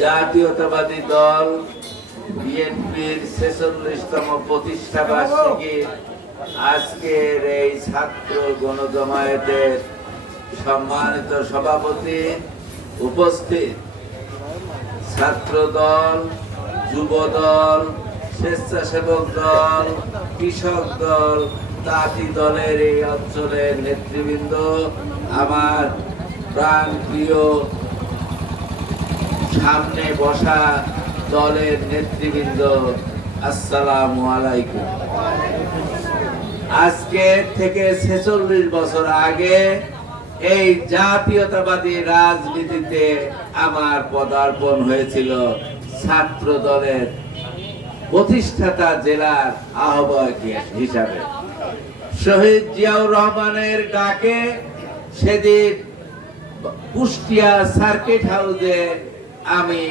জাতীয়তাবাদী দল বিএনপির ছেচল্লিশতম প্রতিষ্ঠা বার্ষিকী আজকের এই ছাত্র গণজমায়েতের সম্মানিত সভাপতি উপস্থিত। ছাত্র দল, যুব দল, স্বেচ্ছাসেবক দল, কৃষক দল, তাঁতি দলের এই অঞ্চলের নেতৃবৃন্দ, আমার প্রাণ প্রিয় সামনে বসা দলের নেতৃবৃন্দ, আসসালামু আলাইকুম। আজকে থেকে ছেচল্লিশ বছর আগে এই জাতীয়তাবাদী রাজনীতিতে আমার পদার্পণ হয়েছিল ছাত্র দলের প্রতিষ্ঠাতা জেলার আহ্বায়ক হিসাবে। শহীদ জিয়াউর রহমানের ডাকে সেদিন কুষ্টিয়া সার্কিট হাউসে আমি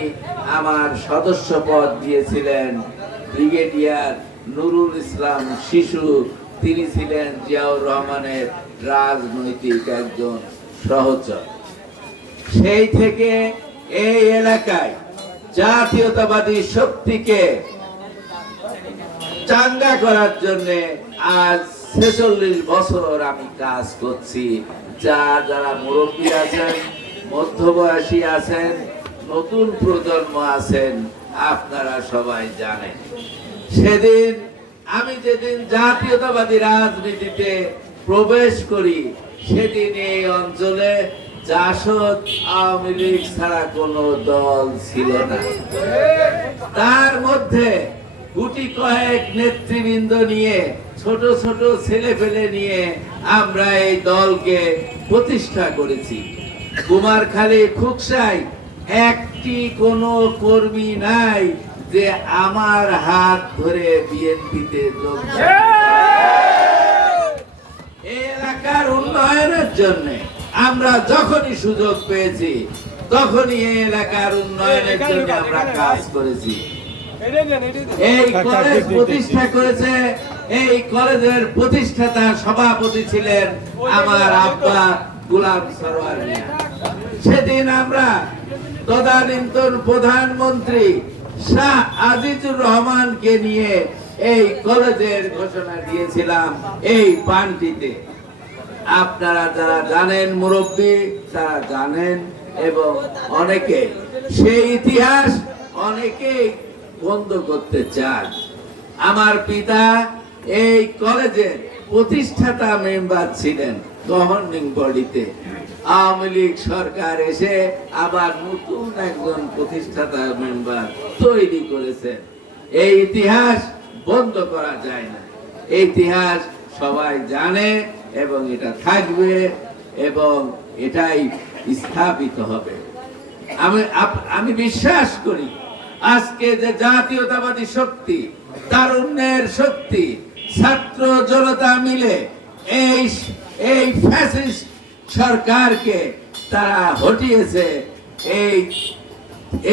আমার সদস্য পদ দিয়েছিলেন ব্রিগেডিয়ার নুরুল ইসলাম শিশু। তিনি ছিলেন জিয়াউর রহমানের রাজনৈতিক একজন সহচর। সেই থেকে এই এলাকায় জাতীয়তাবাদী শক্তিকে চাঙ্গা করার জন্য আজ ছেচল্লিশ বছর আমি কাজ করছি। যা যারা মুরব্বী আছেন, মধ্যবয়সী আছেন নতুন প্রজন্ম আছেন, আপনারা সবাই জানেন। সেদিন আমি যেদিন জাতীয়তাবাদী রাজনীতিতে প্রবেশ করি, সেদিন এই অঞ্চলে জাসদ আওয়ামী লীগ ছাড়া কোনো দল ছিল না। তার মধ্যে গুটি কয়েক নেতৃবৃন্দ নিয়ে, ছোট ছোট ছেলে ফেলে নিয়ে আমরা এই দলকে প্রতিষ্ঠা করেছি। কুমারখালী, খুকসাই একটি কোনো কর্মী নাই যে আমার হাত ধরে বিএনপিতে যোগ এলাকার উন্নয়নের জন্য আমরা যখনই সুযোগ পেয়েছি তখনই এই এলাকার উন্নয়নের জন্য আমরা কাজ করেছি। এই কলেজ প্রতিষ্ঠা করেছে এই কলেজের প্রতিষ্ঠাতা সভাপতি ছিলেন আমার আব্বা গুলাম সরোয়ার মিয়া। সেদিন আমরা তদানীন্তন প্রধানমন্ত্রী শাহ আজিজুর রহমানকে নিয়ে এই কলেজের ঘোষণা দিয়েছিলাম এই পানটিতে। আপনারা যারা জানেন মুরব্বী, তারা জানেন এবং অনেকে সেই ইতিহাস অনেকেই বন্ধ করতে চান। আমার পিতা এই কলেজের প্রতিষ্ঠাতা মেম্বার ছিলেন গভর্নিং বডিতে। আওয়ামী লীগ সরকার এসে আবার নতুন একজন প্রতিষ্ঠাতা মেম্বার তৈরি করেছে। এই ইতিহাস বন্ধ করা যায় না। এই ইতিহাস সবাই জানে এবং এটা থাকবে এবং এটাই স্থাপিত হবে। আমি আমি বিশ্বাস করি, আজকে যে জাতীয়তাবাদী শক্তি, তারুণ্যের শক্তি, ছাত্র জনতা মিলে এই এই ফ্যাসিস্ট সরকারকে তারা হটিয়েছে। এই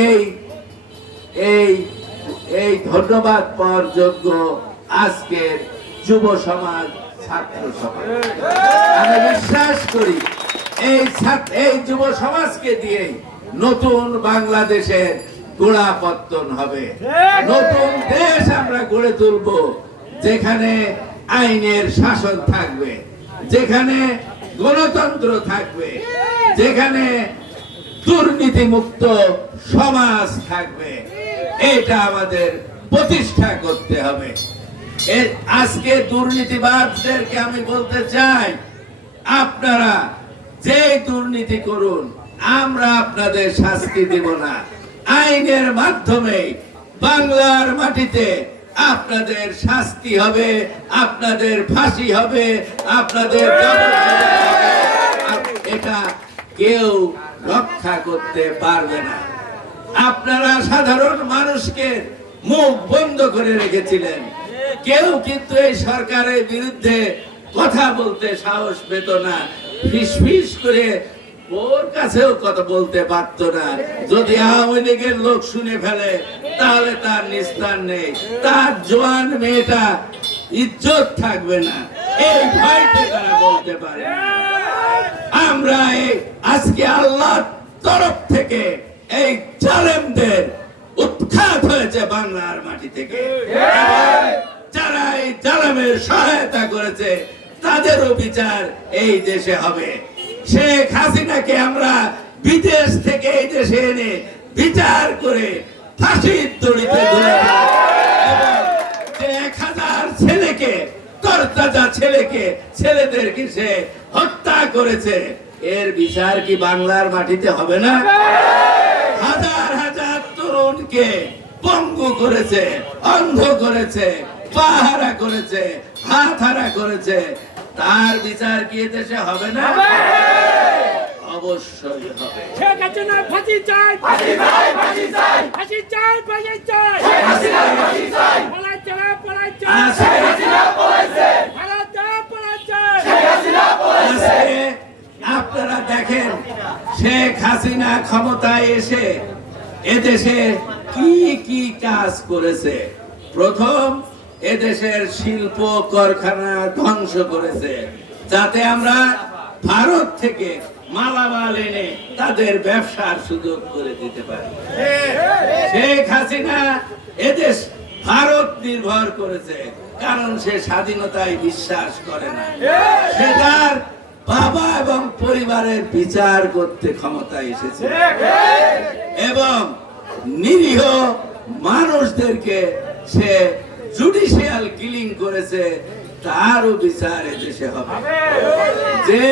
এই এই এই ধন্যবাদ পাওয়ার যোগ্য আজকের যুব সমাজ ছাত্র সমাজ। আমি বিশ্বাস করি, এই এই যুব সমাজকে দিয়ে নতুন বাংলাদেশের গোড়াপত্তন হবে। নতুন দেশ আমরা গড়ে তুলব, যেখানে আইনের শাসন থাকবে, যেখানে গণতন্ত্র থাকবে, যেখানে দুর্নীতি মুক্ত সমাজ থাকবে। এটা আমাদের প্রতিষ্ঠা করতে হবে। আজকে দুর্নীতিবাদদেরকে আমি বলতে চাই, আপনারা যে দুর্নীতি করুন, আমরা আপনাদের শাস্তি দেব না। আইনের মাধ্যমে বাংলার মাটিতে আপনাদের শাস্তি হবে, আপনাদের ফাঁসি হবে, আপনাদের এটা কেউ রক্ষা করতে পারবে না। আপনারা সাধারণ মানুষকে মুখ বন্ধ করে রেখেছিলেন। কেউ কিন্তু এই সরকারের বিরুদ্ধে কথা বলতে সাহস পেত না। ফিস ফিস করে ওর কাছেও কথা বলতে পারত না। যদি আওয়ামী লীগের লোক শুনে ফেলে, তাহলে তার নিস্তার নেই। তার জোয়ান মেয়েটা ইজ্জত থাকবে না। এই তারা বলতে পারে আমরা আজকে আল্লাহর তরফ থেকে এই উৎখাত হয়েছে বাংলার মাটি থেকে। যারা এই সহায়তা করেছে, তাদেরও বিচার এই দেশে হবে। শেখ হাসিনাকে আমরা বিদেশ থেকে এই দেশে এনে বিচার করে ফাঁসির দড়িতে এক ছেলেকে সে হত্যা করেছে, এর বিচার কি বাংলার মাটিতে হবে না? হাজার হাজার তরুণকে পঙ্গু করেছে, অন্ধ করেছে, পাহারা করেছে হাত হারা করেছে তার বিচার কি এ দেশে হবে না? অবশ্যই হবে। শেখ হাসিনা ফাঁসি চাই। ফাঁসি চাই ফাঁসি চাই। ফাঁসি চাই ফাঁসি চাই। শেখ হাসিনা ফাঁসি চাই। পলাই পলাই চাই আজকে ভারত চাই আজকে আপনারা দেখেন শেখ হাসিনা ক্ষমতায় এসে এদেশে কি কি কাজ করেছে? প্রথম এদেশের শিল্প কারখানা ধ্বংস করেছে, যাতে আমরা ভারত থেকে মালামাল এনে তাদের ব্যবসার সুযোগ করে দিতে পারি। শেখ হাসিনা এদেশ ভারত নির্ভর করেছে, কারণ সে স্বাধীনতায় বিশ্বাস করে না। সে তার বাবা এবং পরিবারের বিচার করতে ক্ষমতায় এসেছে। এবং নিরীহ মানুষদেরকে সে জুডিশিয়াল কিলিং করেছে, তারও বিচার এদেশে হবে। যে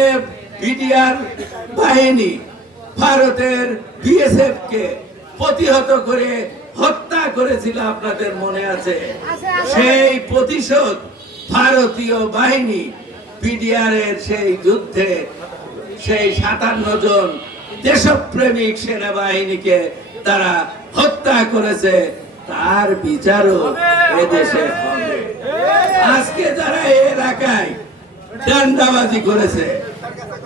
বিডিআর বাহিনী ভারতের বিএসএফ কে প্রতিহত করে হত্যা করেছিল, আপনাদের মনে আছে? সেই প্রতিশোধ ভারতীয় বাহিনী বিডিআর এর সেই যুদ্ধে সেই সাতান্ন জন দেশপ্রেমিক সেনাবাহিনীকে তারা হত্যা করেছে। তার বিচারও এদেশে হবে আজকে যারা এলাকায় ডান্ডাবাজি করেছে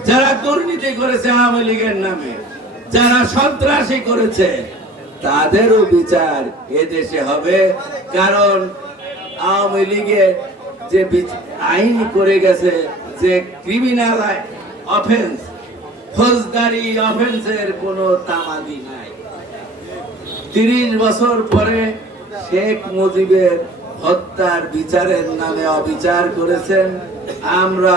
যারা দুর্নীতি করেছে আওয়ামী লীগের নামে যারা সন্ত্রাসী করেছে তাদেরও বিচার এদেশে হবে। কারণ আওয়ামী লীগে যে আইন করে গেছে যে ক্রিমিনাল অফেন্স ফৌজদারি অফেন্সের কোনো তামাদি নাই। তিরিশ বছর পরে শেখ মুজিবের হত্যার বিচারের নামে অবিচার করেছেন। আমরা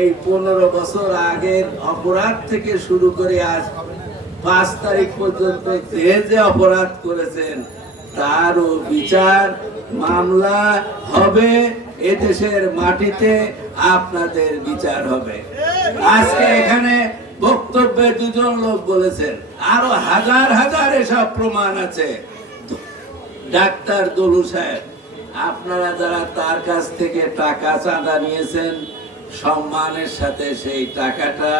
এই পনেরো বছর আগের অপরাধ থেকে শুরু করে আজ পাঁচ তারিখ পর্যন্ত যে যে অপরাধ করেছেন, তারও বিচার, মামলা হবে এদেশের মাটিতে, আপনাদের বিচার হবে। আজকে এখানে বক্তব্যে দুজন লোক বলেছেন, আরও হাজার হাজার এসব প্রমাণ আছে। ডাক্তার দলু সাহেব, আপনারা যারা তার কাছ থেকে টাকা চাঁদা নিয়েছেন, সম্মানের সাথে সেই টাকাটা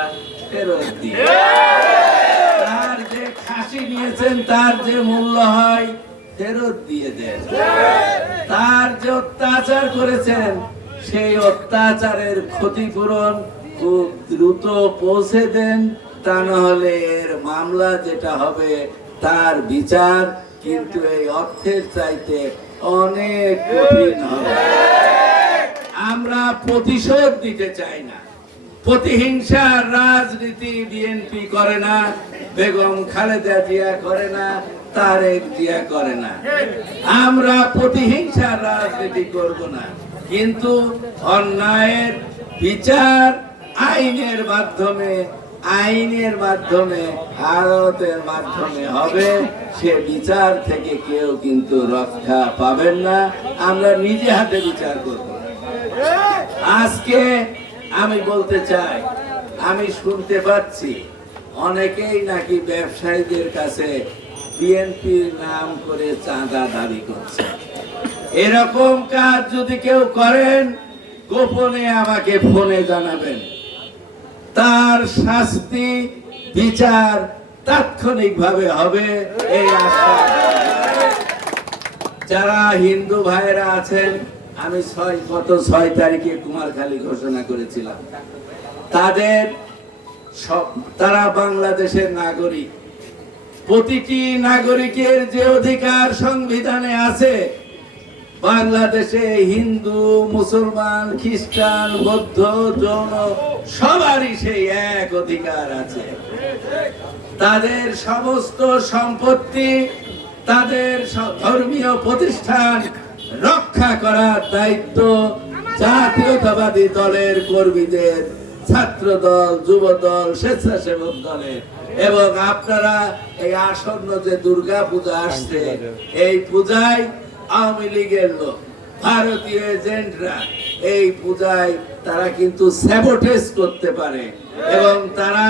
ফেরত দিয়ে তার যে খাসি নিয়েছেন, তার যে মূল্য হয়, ফেরত দিয়ে দেন। তার যে অত্যাচার করেছেন, সেই অত্যাচারের ক্ষতিপূরণ খুব দ্রুত পৌঁছে দেন, তা না হলে এর মামলা যেটা হবে তার বিচার, কিন্তু এই অর্থের চাইতে অনেক কঠিন হবে। আমরা প্রতিশোধ দিতে চাই না। প্রতিহিংসার রাজনীতি বিএনপি করে না, বেগম খালেদা জিয়া করে না, তারেক জিয়া করে না। আমরা প্রতিহিংসার রাজনীতি করব না, কিন্তু অন্যায়ের বিচার আইনের মাধ্যমে আইনের মাধ্যমে, আদালতের মাধ্যমে হবে। সে বিচার থেকে কেউ কিন্তু রক্ষা পাবেন না। আমরা নিজে হাতে বিচার করব। আজকে আমি বলতে চাই, আমি শুনতে পাচ্ছি, অনেকেই নাকি ব্যবসায়ীদের কাছে বিএনপির নাম করে চাঁদা দাবি করছে। এরকম কাজ যদি কেউ করেন, গোপনে আমাকে ফোনে জানাবেন। তার শাস্তি বিচার তাৎক্ষণিকভাবে হবে। এই আশা। যারা হিন্দু ভাইয়েরা আছেন, আমি ছয় গত ছয় তারিখে কুমারখালী ঘোষণা করেছিলাম। তাদের সব তারা বাংলাদেশের নাগরিক। প্রতিটি নাগরিকের যে অধিকার সংবিধানে আছে বাংলাদেশে হিন্দু, মুসলমান, খ্রিস্টান, বৌদ্ধ, জৈন, সবারই সেই এক অধিকার আছে। তাদের সমস্ত সম্পত্তি, তাদের ধর্মীয় প্রতিষ্ঠান রক্ষা করার দায়িত্ব জাতীয়তাবাদী দলের কর্মীদের ছাত্র দল যুব দল স্বেচ্ছাসেবক দলের। এবং আপনারা এই আসন্ন যে দুর্গা পূজা আসছে, এই পূজায় আওয়ামী লীগের লোক, ভারতীয় এজেন্টরা, এই পূজায় তারা কিন্তু স্যাবোটেজ করতে পারে এবং তারা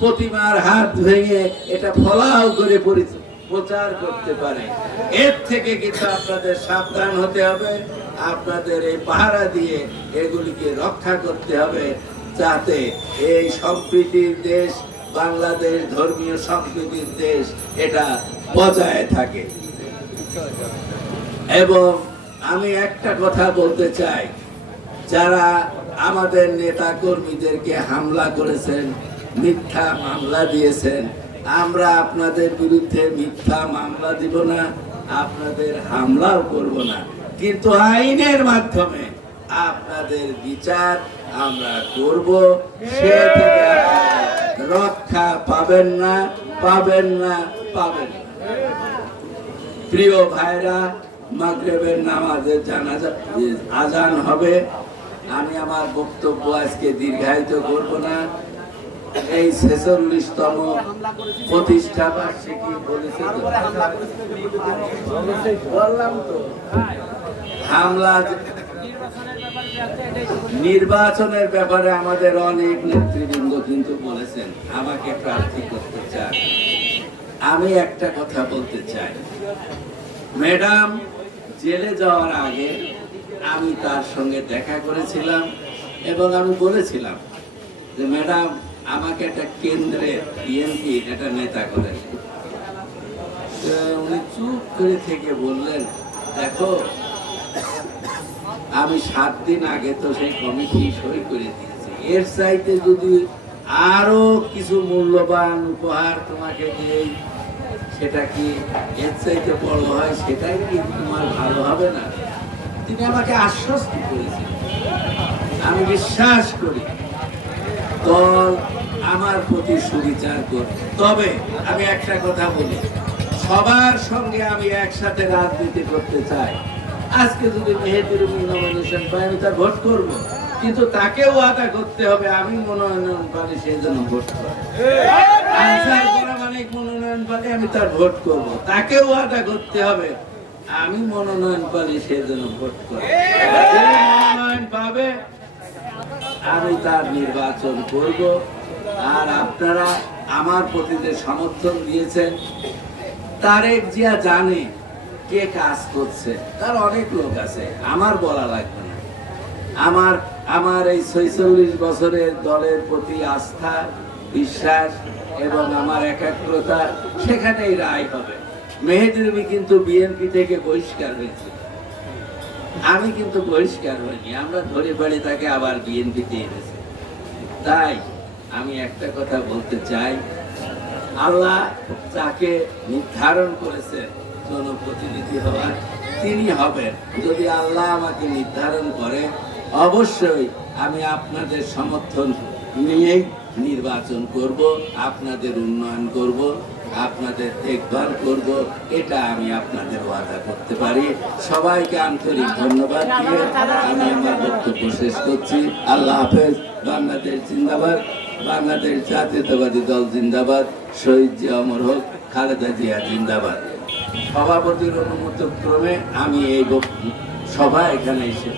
প্রতিমার হাত ভেঙে এটা ফলাও করে প্রচার করতে পারে। এর থেকে কিন্তু আপনাদের সাবধান হতে হবে, আপনাদের এই পাহারা দিয়ে এগুলিকে রক্ষা করতে হবে যাতে এই সম্প্রীতির দেশ, বাংলাদেশ ধর্মীয় সম্প্রীতির দেশ এটা বজায় থাকে। এবং আমি একটা কথা বলতে চাই। যারা আমাদের নেতা কর্মীদেরকে হামলা করেছেন, মিথ্যা মামলা দিয়েছেন, আমরা আপনাদের বিরুদ্ধে মিথ্যা মামলা দিব না, আপনাদের হামলাও করব না। কিন্তু আইনের মাধ্যমে আপনাদের বিচার আমরা করব। সে থেকে রক্ষা পাবেন না পাবেন না পাবেন না। প্রিয় ভাইরা মাগরেবের নামাজের জানাজা আজান হবে। আমি আমার বক্তব্য আজকে দীর্ঘায়িত করব না। এই ছেচল্লিশতম প্রতিষ্ঠা বার্ষিকী বলেছে বললাম তো। হামলা নির্বাচনের ব্যাপারে আমাদের অনেক নেতৃবৃন্দ কিন্তু বলেছেন, আমাকে প্রার্থী করতে চান। আমি একটা কথা বলতে চাই। ম্যাডাম জেলে যাওয়ার আগে আমি তার সঙ্গে দেখা করেছিলাম এবং আমি বলেছিলাম যে, ম্যাডাম, আমাকে একটা কেন্দ্রে বিএনপি একটা নেতা করেন। উনি চুপ করে থেকে বললেন, দেখো, আমি সাত দিন আগে তো সেই কমিটি সই করে দিয়েছি। এর চাইতে যদি আরও কিছু মূল্যবান উপহার তোমাকে দেই সেটা কি এর চাইতে বড় হয় সেটাই কি তোমার ভালো হবে না? তিনি আমাকে আশ্বস্ত করেছেন। আমি বিশ্বাস করি দল আমার প্রতি সুবিচার করবে। তবে আমি একটা কথা বলি সবার সঙ্গে আমি একসাথে রাজনীতি করতে চাই। আজকে যদি মেহেদির নমিনেশন পাই আমি তার ভোট করব। কিন্তু তাকেও আদা করতে হবে আমি মনোনয়ন পালে সেই জন্য ভোট করব। মানে মনোনয়ন পালে আমি তার ভোট করব। তাকেও আদা করতে হবে। আমি মনোনয়ন পালি সে জন্য ভোট করব মনোনয়ন পাবে আমি তার নির্বাচন করব। আর আপনারা আমার প্রতি যে সমর্থন দিয়েছেন তারেক জিয়া জানে কে কাজ করছে। তার অনেক লোক আছে আমার বলা লাগবে না। আমার আমার এই ছয়চল্লিশ বছরের দলের প্রতি আস্থা বিশ্বাস এবং আমার একাগ্রতা সেখানেই রায় হবে। মেহেদিরবি কিন্তু বিএনপি থেকে বহিষ্কার হয়েছে। আমি কিন্তু বহিষ্কার হইনি, আমরা ধরে পারি তাকে আবার বিএনপিতে এনেছি। তাই আমি একটা কথা বলতে চাই, আল্লাহ তাকে নির্ধারণ করেছেন জনপ্রতিনিধি হওয়ার, তিনি হবেন। যদি আল্লাহ আমাকে নির্ধারণ করে, অবশ্যই আমি আপনাদের সমর্থন নিয়েই নির্বাচন করব, আপনাদের উন্নয়ন করব, আপনাদের দেখভাল করব, এটা আমি আপনাদের ওয়াদা করতে পারি। সবাইকে আন্তরিক ধন্যবাদ দিয়ে আমি আমার বক্তব্য শেষ করছি। আল্লাহ হাফেজ, বাংলাদেশ জিন্দাবাদ, বাংলাদেশ জাতীয়তাবাদী দল জিন্দাবাদ, শহীদ জিয়া অমর হোক, খালেদা জিয়া জিন্দাবাদ। সভাপতির অনুমতি ক্রমে আমি এই সভা এখানে এসে